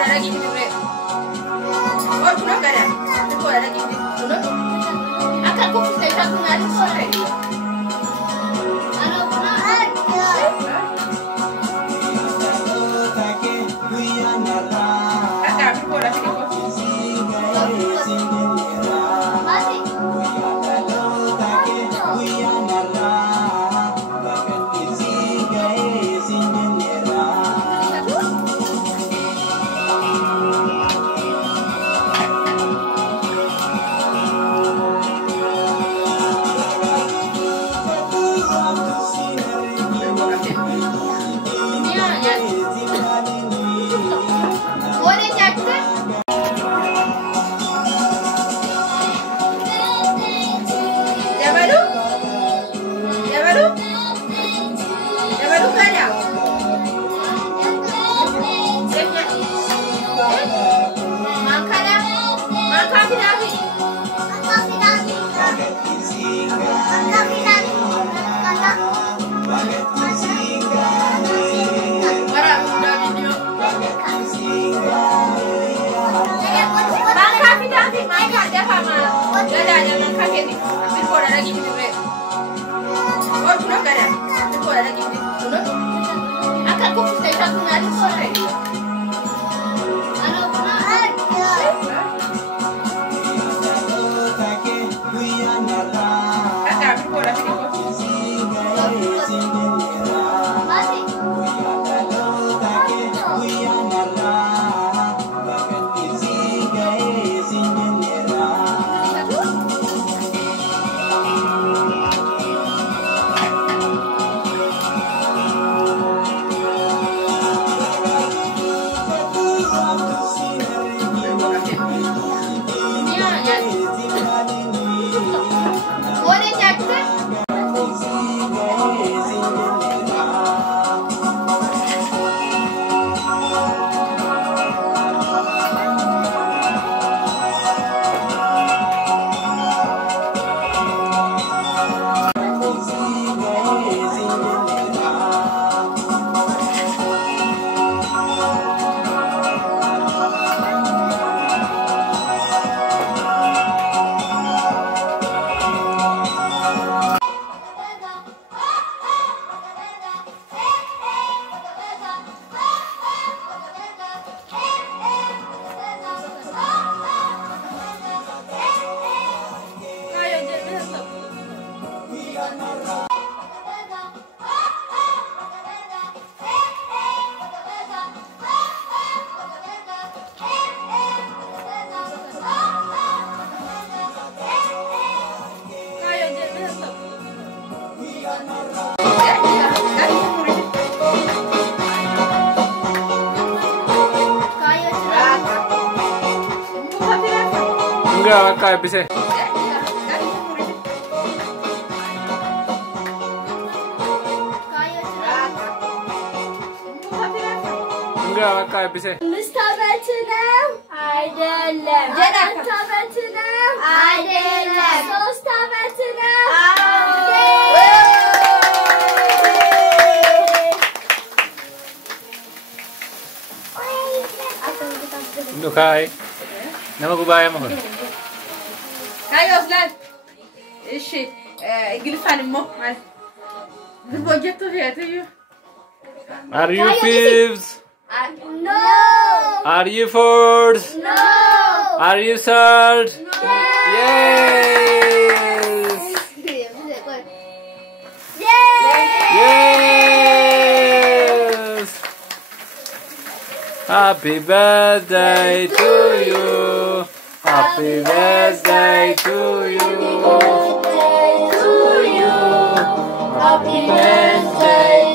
Temporada lagi gitu bre. Oh kuno kada. Temporada lagi gitu. Kuno. Akan kok kita tak mengalir sore. Ano kuno ada. Akan temporada lagi. Akan kok kita tak mengalir sore. Ano kuno ada. Akan temporada lagi. Enggak, kayak bisa. Enggak, kayak bisa. Müstabetinam አይደለም ጀዳታበትንም አይደለም ሶስታበትንም Untuk Kai. Nama kubaya mo. Kai Oslan. Ishi, gilfan mo. Project to you. Are you fifths? No. Are you fourths? No. Are you third? No. Yes. Yes. Happy birthday to you. Happy birthday to you. Happy birthday.